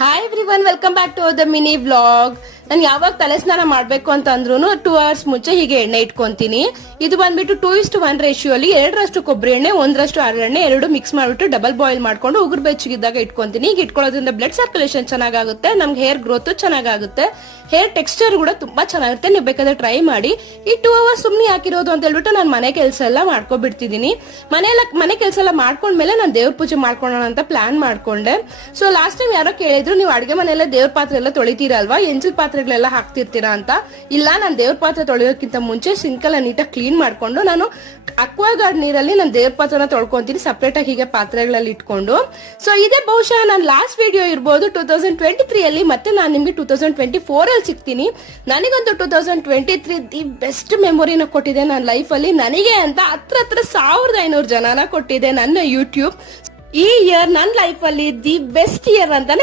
Hi everyone, welcome back to the mini vlog. ನಾನು ಯಾವಾಗ ತಲೆ ಸ್ನಾನ ಮಾಡ್ಬೇಕು ಅಂತ ಅಂದ್ರೂ 2 hours ಮುಂಚೆ ಹೀಗೆ ಎಣ್ಣೆ ಇಟ್ಕೊಂತೀನಿ. ಇದು ಬಂದ್ಬಿಟ್ಟು 2:1 ರೇಷಿಯೋ ಅಲ್ಲಿ 2ರಷ್ಟು ಕೊಬ್ಬರಿ ಎಣ್ಣೆ, 1ರಷ್ಟು ಹರಳೆಣ್ಣೆ ಎರಡು ಮಿಕ್ಸ್ ಮಾಡ್ಬಿಟ್ಟು ಡಬಲ್ ಬಾಯ್ಲ್ ಮಾಡ್ಕೊಂಡು ಉಗುರು ಬೆಚ್ಚಗಿದ್ದಾಗ ಇಟ್ಕೊಂತೀನಿ. ಈಗ ಇಟ್ಕೊಳ್ಳೋದ್ರಿಂದ ಬ್ಲಡ್ ಸರ್ಕ್ಯುಲೇಷನ್ ಚೆನ್ನಾಗುತ್ತೆ, ನಮ್ಗೆ ಹೇರ್ ಗ್ರೋತ್ ಚೆನ್ನಾಗುತ್ತೆ, ಹೇರ್ ಟೆಕ್ಸ್ಚರ್ ಕೂಡ ತುಂಬಾ ಚೆನ್ನಾಗುತ್ತೆ. ನೀವು ಬೇಕಾದ್ರೆ ಟ್ರೈ ಮಾಡಿ. ಈ 2 hours ಸುಮ್ನೆ ಹಾಕಿರೋದು ಅಂತ ಹೇಳ್ಬಿಟ್ಟು ನಾನು ಮನೆ ಕೆಲಸ ಎಲ್ಲ ಮಾಡ್ಕೊಬಿಡ್ತಿದೀನಿ. ಮನೆ ಕೆಲಸ ಎಲ್ಲ ಮಾಡ್ಕೊಂಡ್ಮೇಲೆ ನಾನು ದೇವ್ರ ಪೂಜೆ ಮಾಡ್ಕೊಳ್ಳೋಣ ಅಂತ ಪ್ಲಾನ್ ಮಾಡ್ಕೊಂಡೆ. ಸೊ ಲಾಸ್ಟ್ ಟೈಮ್ ಯಾರೋ ಕೇಳಿದ್ರು, ನೀವು ಅಡ್ಗೆ ಮನೆಯಲ್ಲ ದೇವ್ರ ಪಾತ್ರೆ ಎಲ್ಲ ತೊಳಿತೀರಲ್ವಾ, ಎಂಜಲ್ ಪಾತ್ರೆಗಳೆಲ್ಲ ಹಾಕ್ತಿರ್ತೀರಾ ಅಂತ. ಇಲ್ಲ, ನಾನು ದೇವ್ರ ಪಾತ್ರೆ ತೊಳೆಯೋಕ್ಕಿಂತ ಮುಂಚೆ ಸಿಂಕ್ ಎಲ್ಲ ನೀಟಾಗಿ ಕ್ಲೀನ್ ಮಾಡ್ಕೊಂಡು ನಾನು ಅಕ್ವಾಗಾರ್ಡ್ ನೀರಲ್ಲಿ ನಾನು ದೇವ್ರ ಪಾತ್ರನ ತೊಳ್ಕೊಂತೀನಿ, ಸಪ್ರೇಟ್ ಆಗಿ ಹೀಗೆ ಪಾತ್ರೆಗಳಲ್ಲಿ ಇಟ್ಕೊಂಡು. ಸೊ ಇದೇ ಬಹುಶಃ ನಾನು ಲಾಸ್ಟ್ ವಿಡಿಯೋ ಇರ್ಬೋದು 2023 ಅಲ್ಲಿ. ಮತ್ತೆ ನಾನು ನಿಮ್ಗೆ 2024 ಅಲ್ಲಿ ಸಿಗ್ತೀನಿ. ನನಗಂತೂ 2023 ದಿ ಬೆಸ್ಟ್ ಮೆಮೊರಿನ ಕೊಟ್ಟಿದೆ ನನ್ನ ಲೈಫ್ ಅಲ್ಲಿ. ನನಗೆ ಅಂತ ಹತ್ರ 1500 ಜನನ ಕೊಟ್ಟಿದೆ ನನ್ನ ಯೂಟ್ಯೂಬ್. ಈ ಇಯರ್ ನನ್ನ ಲೈಫ್ ಅಲ್ಲಿ ದಿ ಬೆಸ್ಟ್ ಇಯರ್ ಅಂತಾನೆ